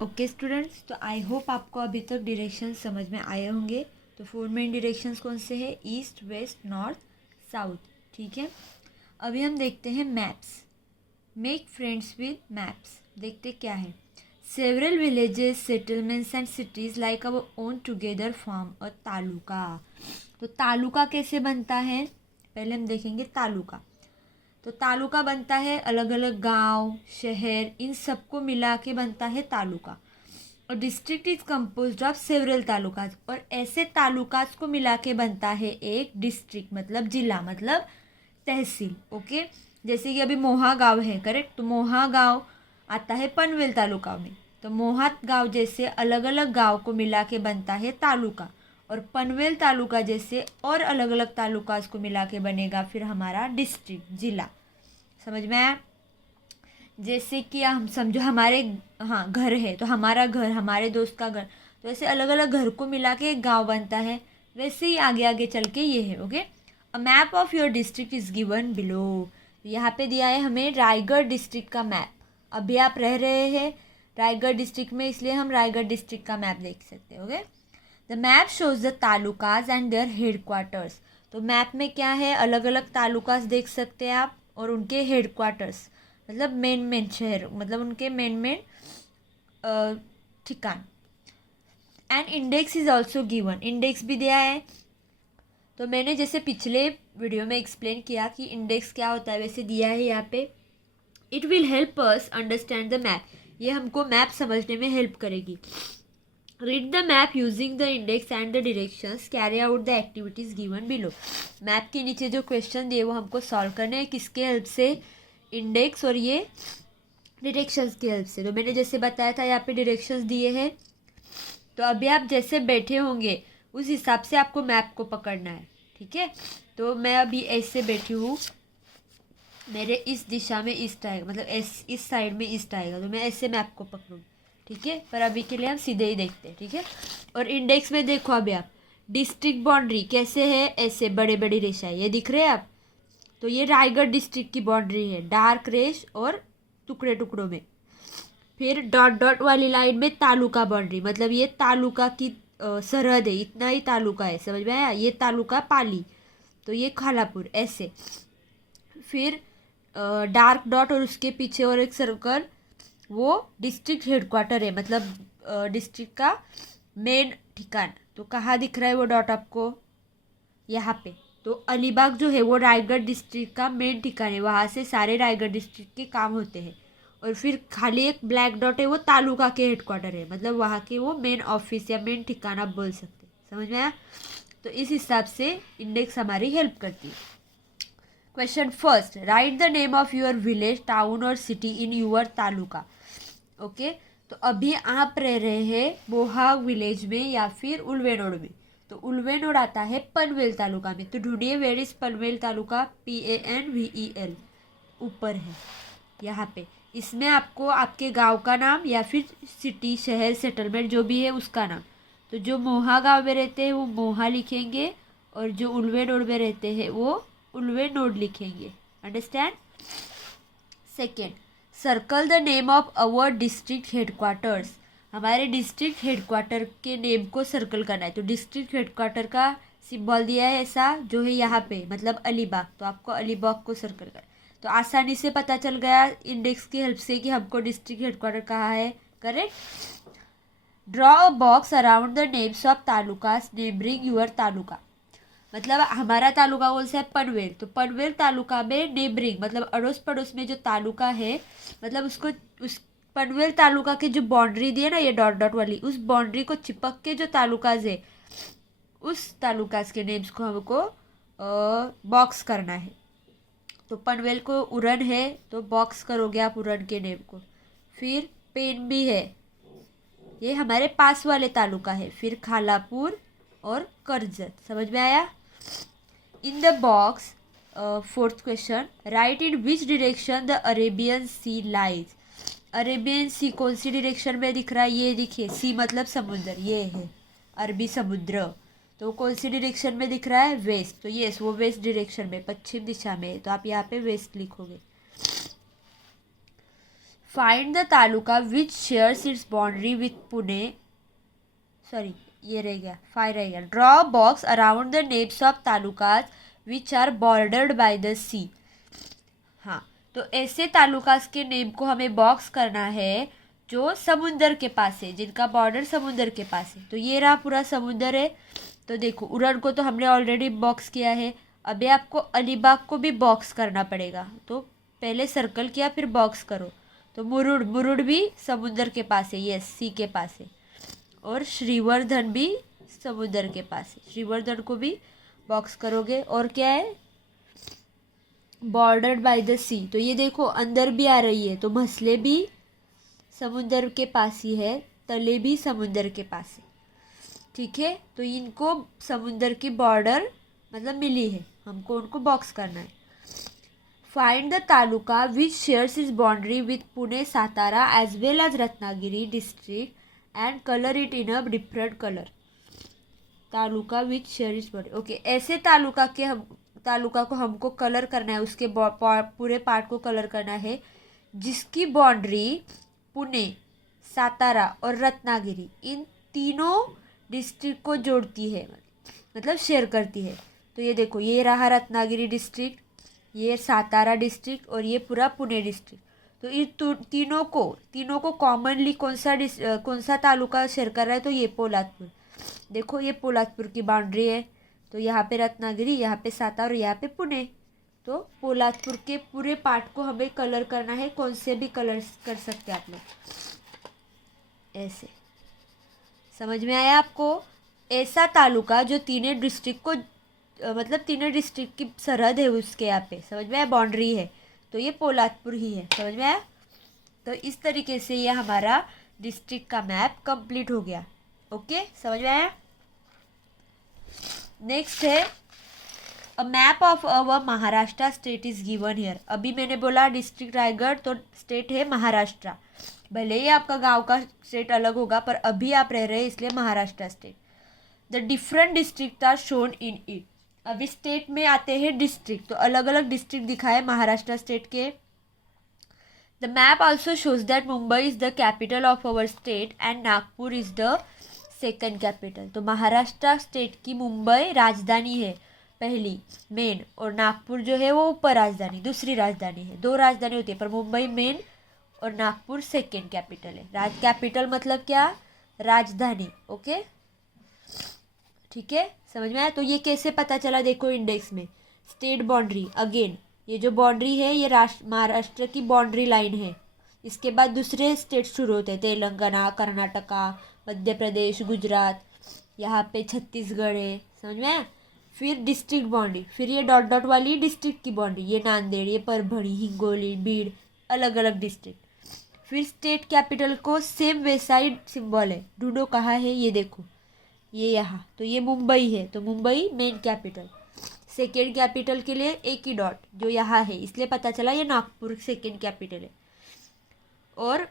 Okay students, तो I hope आपको अभी तक डायरेक्शन समझ में आए होंगे। तो 4 मेन डायरेक्शंस कौन से हैं? East, west, north, south. ठीक है, अभी हम देखते हैं maps. Make friends with maps. देखते क्या है। Several villages, settlements and cities like our own together form a taluka. तो तालुका कैसे बनता है, पहले हम देखेंगे तालुका। तो तालुका बनता है अलग अलग गांव, शहर, इन सबको मिला के बनता है तालुका। और district is composed of several talukas, और ऐसे तालुकाज को मिला के बनता है एक डिस्ट्रिक्ट, मतलब जिला, मतलब तहसील। ओके, जैसे कि अभी मोहा गांव है, करेक्ट, तो मोहा गांव आता है पनवेल तालुका में। तो मोहा गांव जैसे अलग अलग गांव को मिला के बनता है तालुका, और पनवेल तालुका जैसे और अलग अलग तालुकाज को मिला के बनेगा फिर हमारा डिस्ट्रिक्ट, जिला। समझ में आया? जैसे कि हम समझो हमारे, हाँ, घर है, तो हमारा घर, हमारे दोस्त का घर, तो ऐसे अलग अलग घर को मिला के एक गांव बनता है। वैसे ही आगे आगे चल के ये है। Okay, a map of your district is given below. यहाँ पे दिया है हमें रायगढ़ डिस्ट्रिक्ट का मैप। अभी आप रह रहे हैं रायगढ़ डिस्ट्रिक्ट में, इसलिए हम रायगढ़ डिस्ट्रिक्ट का मैप देख सकते हैं। Okay, the map shows the talukas and their headquarters. तो मैप में क्या है, अलग अलग तालुकाज देख सकते हैं आप, और उनके हेडक्वार्टर्स, मतलब मेन शहर, मतलब उनके मेन ठिकान। And index is also given. Index भी दिया है। तो मैंने जैसे पिछले वीडियो में एक्सप्लेन किया कि इंडेक्स क्या होता है, वैसे दिया है यहाँ पे। It will help us understand the map. ये हमको मैप समझने में हेल्प करेगी। Read the map using the index and the directions, carry out the activities given below. Map के नीचे जो क्वेश्चन दिए वो हमको सॉल्व करने हैं, किसके हेल्प से? इंडेक्स और ये डायरेक्शंस की हेल्प से। तो मैंने जैसे बताया था यहाँ पे डायरेक्शंस दिए हैं, तो अभी आप जैसे बैठे होंगे उस हिसाब से आपको मैप को पकड़ना है। ठीक है, तो मैं अभी ऐसे बैठी हूँ, मेरे इस दिशा में ईस्ट आएगा, मतलब इस साइड में ईस्ट आएगा, तो मैं ऐसे मैप को पकड़ूँ। ठीक है, पर अभी के लिए हम सीधे ही देखते हैं। ठीक है, और इंडेक्स में देखो अभी आप, डिस्ट्रिक्ट बाउंड्री कैसे है, ऐसे बड़े बड़ी रेखाएं, ये दिख रहे हैं आप। तो ये रायगढ़ डिस्ट्रिक्ट की बाउंड्री है, डार्क रेश और टुकड़े टुकड़ों में। फिर डॉट डॉट वाली लाइन में तालुका बाउंड्री, मतलब ये तालुका की सरहद है, इतना ही तालुका है। समझ में आया? ये तालुका पाली, तो ये खालापुर, ऐसे। फिर डार्क डॉट और उसके पीछे और एक सर्कल, वो डिस्ट्रिक्ट हेडक्वार्टर है, मतलब डिस्ट्रिक्ट का मेन ठिकान। तो कहाँ दिख रहा है वो डॉट आपको? यहाँ पे। तो अलीबाग जो है वो रायगढ़ डिस्ट्रिक्ट का मेन ठिकाना है, वहाँ से सारे रायगढ़ डिस्ट्रिक्ट के काम होते हैं। और फिर खाली एक ब्लैक डॉट है, वो तालुका के हेडक्वार्टर है, मतलब वहाँ के वो मेन ऑफिस या मेन ठिकाना आप बोल सकते हैं। समझ में आया? तो इस हिसाब से इंडेक्स हमारी हेल्प करती है। Question first, write the name of your village, town और city in your taluka. Okay, तो अभी आप रह रहे हैं मोहा विलेज में या फिर उल्वेनोड में। तो उल्वेनोड आता है पनवेल तालुका में। तो ढूंढिए where is Panvel taluka, PANVEL, ऊपर है यहाँ पे। इसमें आपको आपके गांव का नाम या फिर सिटी, शहर, सेटलमेंट जो भी है उसका नाम। तो जो मोहा गांव में रहते हैं वो मोहा लिखेंगे, और जो उल्वेनोड में रहते हैं वो उल्वेनोड लिखेंगे। Understand? Second, circle the name of our district headquarters. हमारे डिस्ट्रिक्ट हेडक्वार्टर के नेम को सर्कल करना है। तो डिस्ट्रिक्ट हेडक्वार्टर का सिंबल दिया है ऐसा, जो है यहाँ पे, मतलब अलीबाग, तो आपको अलीबाग को सर्कल करना है। तो आसानी से पता चल गया इंडेक्स की हेल्प से कि हमको डिस्ट्रिक्ट हेडक्वार्टर कहाँ है। Correct. Draw a box around the names of talukas neighbouring your taluka. मतलब हमारा तालुका कौन सा है? पनवेल। तो पनवेल तालुका में नेबरिंग, मतलब अड़ोस पड़ोस में जो तालुका है, मतलब उसको, उस पनवेल तालुका की जो बाउंड्री दी है ना, ये डॉट डॉट वाली, उस बाउंड्री को चिपक के जो तालुकाज है, उस तालुकाज के नेम्स को हमको बॉक्स करना है। तो पनवेल को उरन है, तो बॉक्स करोगे आप उरन के नेम को। फिर पेन भी है, ये हमारे पास वाले तालुका है। फिर खालापुर और करजत। समझ में आया? In the box, fourth question, write in which direction the Arabian sea lies. Arabian sea कौन सी डायरेक्शन में दिख रहा है? ये देखिए, सी मतलब समुद्र, ये है अरबी समुद्र। तो कौन सी डायरेक्शन में दिख रहा है? वेस्ट। तो ये वो वेस्ट डायरेक्शन में, पश्चिम दिशा में। तो आप यहाँ पे वेस्ट लिखोगे। Find the taluka which shares its boundary with Pune, sorry ये रह गया, 5 रह गया। Draw box around the names of talukas which are bordered by the sea. हाँ, तो ऐसे तालुकाज के नेम को हमें बॉक्स करना है जो समुंदर के पास है, जिनका बॉर्डर समुंदर के पास है। तो ये रहा पूरा समुंदर है। तो देखो उरण को तो हमने ऑलरेडी बॉक्स किया है, अभी आपको अलीबाग को भी बॉक्स करना पड़ेगा। तो पहले सर्कल किया फिर बॉक्स करो। तो मुरुड, मुरुड भी समुंदर के पास है, यस सी के पास है। और श्रीवर्धन भी समुंदर के पास है, श्रीवर्धन को भी बॉक्स करोगे। और क्या है, बॉर्डर्ड बाय द सी, तो ये देखो अंदर भी आ रही है। तो मसले भी समुंदर के पास ही है, तले भी समुंदर के पास है, ठीक है। तो इनको समुंदर की बॉर्डर मतलब मिली है, हमको उनको बॉक्स करना है। Find the taluka which shares is boundary with Pune Satara as well as Ratnagiri district and colour it in a different colour. Taluka which share is boundary, okay. ऐसे तालुका को हमको कलर करना है, उसके पूरे पार्ट को कलर करना है जिसकी बाउंड्री पुणे, सातारा और रत्नागिरी इन तीनों डिस्ट्रिक्ट को जोड़ती है, मतलब शेयर करती है। तो ये देखो ये रहा रत्नागिरी डिस्ट्रिक्ट, ये सातारा डिस्ट्रिक्ट और ये पूरा पुणे डिस्ट्रिक्ट। तो ये तीनों को कॉमनली कौन सा तालुका शेयर कर रहा है, तो ये पोलादपुर। देखो ये पोलादपुर की बाउंड्री है, तो यहाँ पे रत्नागिरी, यहाँ पे सातारा और यहाँ पे पुणे। तो पोलादपुर के पूरे पार्ट को हमें कलर करना है, कौन से भी कलर कर सकते हैं आप लोग, ऐसे। समझ में आया आपको? ऐसा तालुका जो तीनों डिस्ट्रिक्ट को मतलब तीनों डिस्ट्रिक्ट की सरहद है उसके यहाँ पे, समझ में आया, बाउंड्री है, तो ये पोलादपुर ही है। समझ में आया? तो इस तरीके से ये हमारा डिस्ट्रिक्ट का मैप कंप्लीट हो गया। ओके, समझ में आया? नेक्स्ट है a map of our Maharashtra state is given here. अभी मैंने बोला डिस्ट्रिक्ट रायगढ़, तो स्टेट है महाराष्ट्र। भले ही आपका गांव का स्टेट अलग होगा, पर अभी आप रह रहे हैं इसलिए Maharashtra state. The different district are shown in it. अभी स्टेट में आते हैं डिस्ट्रिक्ट, तो अलग अलग डिस्ट्रिक्ट दिखाए महाराष्ट्र स्टेट के। The map also shows that Mumbai is the capital of our state and Nagpur is the second capital. तो महाराष्ट्र स्टेट की मुंबई राजधानी है पहली, मेन, और नागपुर जो है वो ऊपर राजधानी, दूसरी राजधानी है। 2 राजधानी होती है, पर मुंबई मेन और नागपुर सेकंड कैपिटल है। कैपिटल मतलब क्या, राजधानी। ओके, ठीक है, समझ में आया? तो ये कैसे पता चला, देखो इंडेक्स में स्टेट बाउंड्री, अगेन ये जो बाउंड्री है ये महाराष्ट्र की बाउंड्री लाइन है। इसके बाद दूसरे स्टेट शुरू होते हैं, तेलंगाना, कर्नाटका, मध्य प्रदेश, गुजरात, यहाँ पे छत्तीसगढ़ है। समझ में आया? फिर डिस्ट्रिक्ट बाउंड्री, फिर ये डॉट डॉट वाली डिस्ट्रिक्ट की बाउंड्री, ये नांदेड़, ये परभणी, हिंगोली, बीड़, अलग अलग डिस्ट्रिक्ट। फिर स्टेट कैपिटल को सेम वैसा ही सिंबल है, ढूंढो कहाँ है, ये देखो ये यहाँ। तो ये मुंबई है, तो Mumbai main capital. Second capital के लिए एक ही डॉट जो यहाँ है, इसलिए पता चला ये नागपुर सेकेंड कैपिटल है। और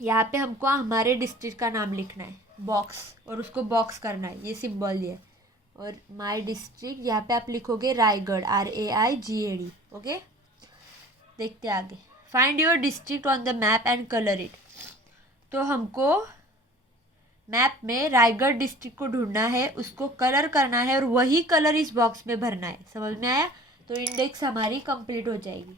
यहाँ पे हमको हमारे डिस्ट्रिक्ट का नाम लिखना है, बॉक्स, और उसको बॉक्स करना है, ये सिंबल दिया है। और माय डिस्ट्रिक्ट यहाँ पे आप लिखोगे रायगढ़, RAIGAD। ओके, देखते आगे। Find your district on the map and colour it. तो हमको मैप में रायगढ़ डिस्ट्रिक्ट को ढूंढना है, उसको कलर करना है और वही कलर इस बॉक्स में भरना है। समझ में आया? तो इंडेक्स हमारी कंप्लीट हो जाएगी।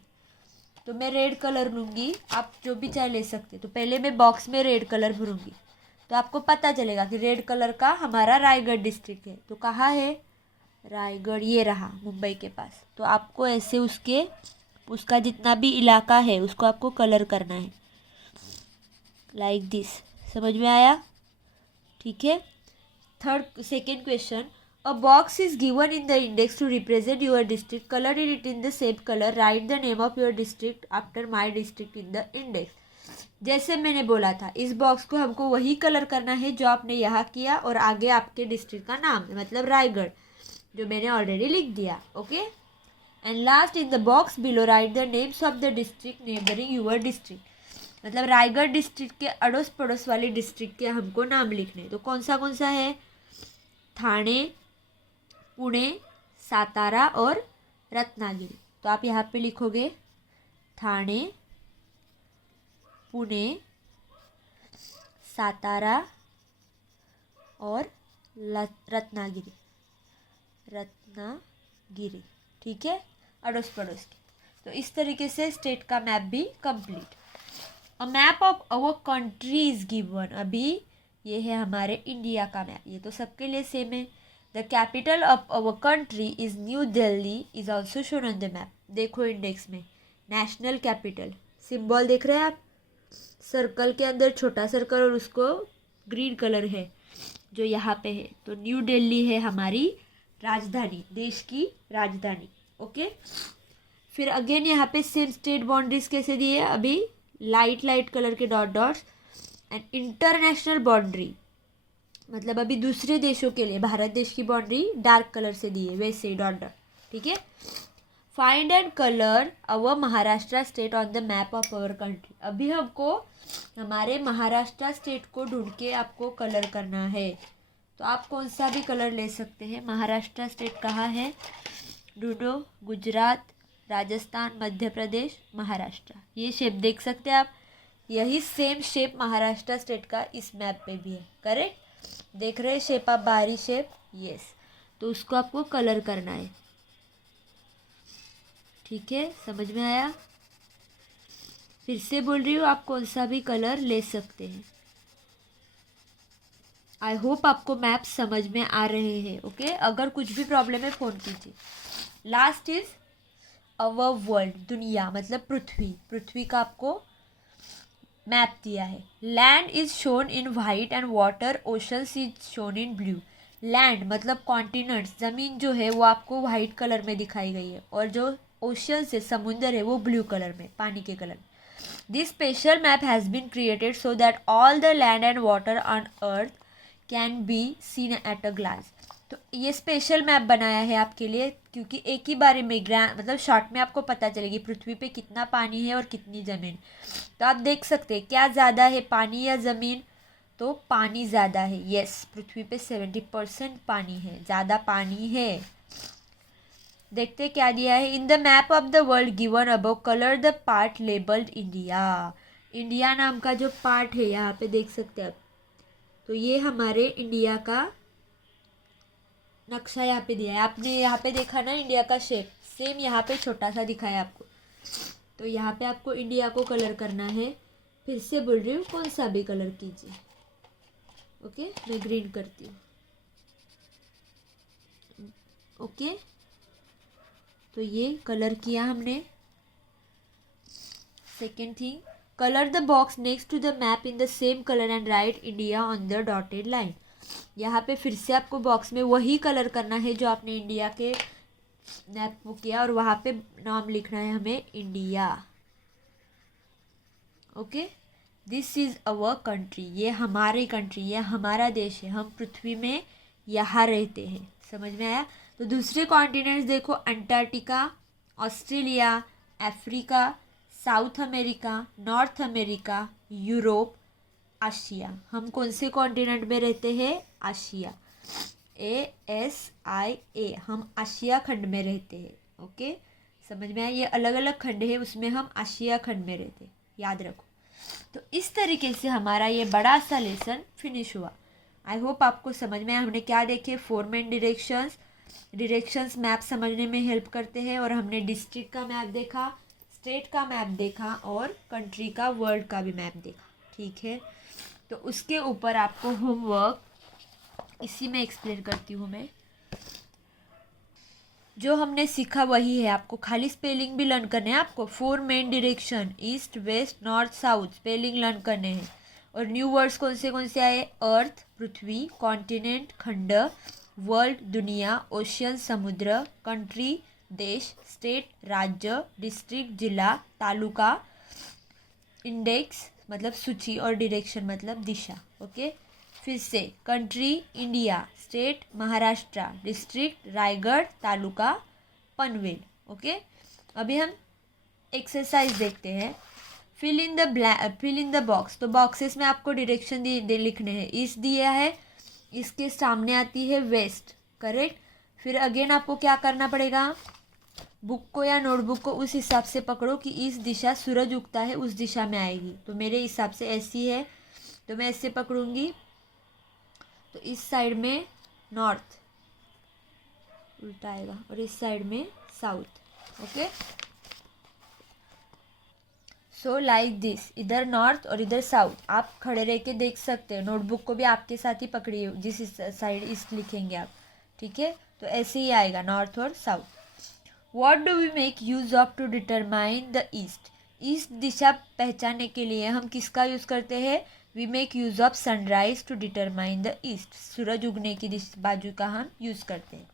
तो मैं रेड कलर लूँगी, आप जो भी चाहे ले सकते। तो पहले मैं बॉक्स में रेड कलर भरूँगी, तो आपको पता चलेगा कि रेड कलर का हमारा रायगढ़ डिस्ट्रिक्ट है। तो कहाँ है रायगढ़, ये रहा मुंबई के पास। तो आपको ऐसे उसका जितना भी इलाका है उसको आपको कलर करना है, लाइक दिस। समझ में आया? ठीक है। Second question, a box is given in the index to represent your district, colour it in the same colour, write the name of your district after my district in the index. जैसे मैंने बोला था, इस box को हमको वही colour करना है जो आपने यहाँ किया, और आगे आपके डिस्ट्रिक्ट का नाम मतलब रायगढ़, जो मैंने ऑलरेडी लिख दिया। Okay, and last in the box below write the names of the district neighbouring your district. मतलब रायगढ़ डिस्ट्रिक्ट के अड़ोस पड़ोस वाली डिस्ट्रिक्ट के हमको नाम लिखने। तो कौन सा है, ठाणे, पुणे, सातारा और रत्नागिरी। तो आप यहाँ पे लिखोगे ठाणे, पुणे, सातारा और रत्नागिरी। ठीक है, अड़ोस पड़ोस के। तो इस तरीके से स्टेट का मैप भी complete. A map of our country is given. अभी ये है हमारे इंडिया का मैप, ये तो सबके लिए सेम है। The capital of our country is new Delhi is also shown on the map. देखो इंडेक्स में नेशनल कैपिटल सिंबल देख रहे हैं आप, सर्कल के अंदर छोटा सर्कल और उसको ग्रीन कलर है जो यहाँ पे है। तो न्यू दिल्ली है हमारी राजधानी, देश की राजधानी। ओके, फिर अगेन यहाँ पे सेम स्टेट बाउंड्रीज कैसे दिए, अभी लाइट कलर के dot dots. And international boundary मतलब अभी दूसरे देशों के लिए भारत देश की बाउंड्री डार्क कलर से दी है, वैसे ही डॉट डॉट। ठीक है, find and colour our Maharashtra state on the map of our country. अभी हमको हमारे महाराष्ट्र स्टेट को ढूंढ के आपको कलर करना है। तो आप कौन सा भी कलर ले सकते हैं। महाराष्ट्र स्टेट कहाँ है, ढूंढो। गुजरात, राजस्थान, मध्य प्रदेश, महाराष्ट्र। ये शेप देख सकते हैं आप, यही सेम शेप महाराष्ट्र स्टेट का इस मैप पे भी है। करेक्ट, देख रहे हैं शेप आप, बाहरी शेप। यस, तो उसको आपको कलर करना है। ठीक है, समझ में आया। फिर से बोल रही हूँ, आप कौन सा भी कलर ले सकते हैं। आई होप आपको मैप समझ में आ रहे हैं। ओके, अगर कुछ भी प्रॉब्लम है फ़ोन कीजिए। लास्ट इज अवर वर्ल्ड, दुनिया मतलब पृथ्वी का आपको मैप दिया है। Land is shown in white and water oceans is shown in blue. Land मतलब कॉन्टिनेंट्स, ज़मीन जो है वो आपको वाइट कलर में दिखाई गई है, और जो ओशन से समुंदर है वो ब्लू कलर में, पानी के कलर में। This special map has been created so that all the land and water on earth can be seen at a glance. तो ये स्पेशल मैप बनाया है आपके लिए, क्योंकि एक ही बारे में मतलब शॉर्ट में आपको पता चलेगी पृथ्वी पे कितना पानी है और कितनी ज़मीन। तो आप देख सकते हैं क्या ज़्यादा है, पानी या ज़मीन। तो पानी ज़्यादा है। यस, पृथ्वी पे 70% पानी है, ज़्यादा पानी है। देखते क्या दिया है। In the map of the world given above colour the part labelled India. India नाम का जो पार्ट है यहाँ पे देख सकते हैं आप। तो ये हमारे इंडिया का नक्शा यहाँ पे दिया है। आपने यहाँ पे देखा ना इंडिया का शेप, सेम यहाँ पे छोटा सा दिखाया आपको। तो यहाँ पे आपको इंडिया को कलर करना है। फिर से बोल रही हूँ, कौन सा भी कलर कीजिए। ओके, मैं ग्रीन करती हूँ। ओके, तो ये कलर किया हमने। Second thing, colour the box next to the map in the same colour and write India on the dotted line. यहाँ पे फिर से आपको बॉक्स में वही कलर करना है जो आपने इंडिया के मैप को किया, और वहाँ पे नाम लिखना है हमें India. Okay, this is our country, ये हमारी कंट्री, ये हमारा देश है। हम पृथ्वी में यहाँ रहते हैं। समझ में आया। तो दूसरे कॉन्टिनेंट्स देखो, Antarctica, Australia, Africa, south America, north America, Europe, Asia. हम कौन से कॉन्टिनेंट में रहते हैं, आशिया। ASIA, हम आशिया खंड में रहते हैं। ओके, समझ में आया। ये अलग अलग खंड है, उसमें हम आशिया खंड में रहते हैं, याद रखो। तो इस तरीके से हमारा ये बड़ा सा लेसन फिनिश हुआ। आई होप आपको समझ में आया। हमने क्या देखे, 4 मेन डायरेक्शंस मैप समझने में हेल्प करते हैं, और हमने डिस्ट्रिक्ट का मैप देखा, स्टेट का मैप देखा, और कंट्री का, वर्ल्ड का भी मैप देखा। ठीक है, तो उसके ऊपर आपको होमवर्क इसी में एक्सप्लेन करती हूँ मैं। जो हमने सीखा वही है, आपको खाली स्पेलिंग भी लर्न करने हैं। आपको 4 main direction, east, west, north, south, spelling learn करने हैं। और न्यू वर्ड्स कौन से आए, अर्थ पृथ्वी, कॉन्टिनेंट खंड, वर्ल्ड दुनिया, ओशियन समुद्र, कंट्री देश, स्टेट राज्य, डिस्ट्रिक्ट जिला, तालुका, इंडेक्स मतलब सूची, और डायरेक्शन मतलब दिशा। ओके, फिर से country India, state Maharashtra, district Raigad, taluka Panvel. Okay, अभी हम एक्सरसाइज देखते हैं। Fill in the box. तो बॉक्सेस में आपको डायरेक्शन लिखने हैं। ईस्ट दिया है, इसके सामने आती है वेस्ट। करेक्ट। फिर अगेन आपको क्या करना पड़ेगा, बुक को या नोटबुक को उस हिसाब से पकड़ो कि इस दिशा सूरज उगता है उस दिशा में आएगी। तो मेरे हिसाब से ऐसी है, तो मैं ऐसे पकड़ूंगी, तो इस साइड में नॉर्थ उल्टा आएगा और इस साइड में south. Okay, so like this, इधर नॉर्थ और इधर साउथ। आप खड़े रह के देख सकते हो, नोटबुक को भी आपके साथ ही पकड़िए जिस साइड इस लिखेंगे आप, ठीक है। तो ऐसे ही आएगा नॉर्थ और south. What do we make use of to determine the east? East दिशा पहचानने के लिए हम किसका यूज़ करते हैं? We make use of sunrise to determine the east, सूरज उगने की बाजू का हम यूज़ करते हैं।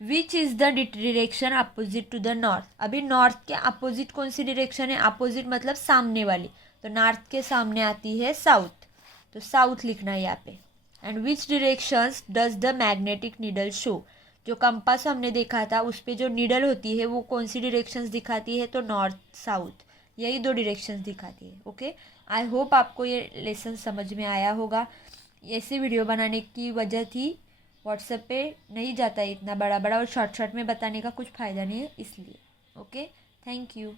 Which is the direction opposite to the north? अभी नॉर्थ के अपोजिट कौन सी डिरेक्शन है? अपोजिट मतलब सामने वाली, तो नॉर्थ के सामने आती है साउथ, तो साउथ लिखना है यहाँ पे। And which directions does the magnetic needle show? जो कंपास हमने देखा था उस पर जो नीडल होती है वो कौन सी डिरेक्शंस दिखाती है? तो नॉर्थ साउथ, यही दो डिरेक्शंस दिखाती है। ओके, आई होप आपको ये लेसन समझ में आया होगा। ऐसे वीडियो बनाने की वजह थी, व्हाट्सएप पे नहीं जाता है इतना बड़ा बड़ा और शॉर्ट शॉर्ट में बताने का कुछ फ़ायदा नहीं है इसलिए। Okay, thank you.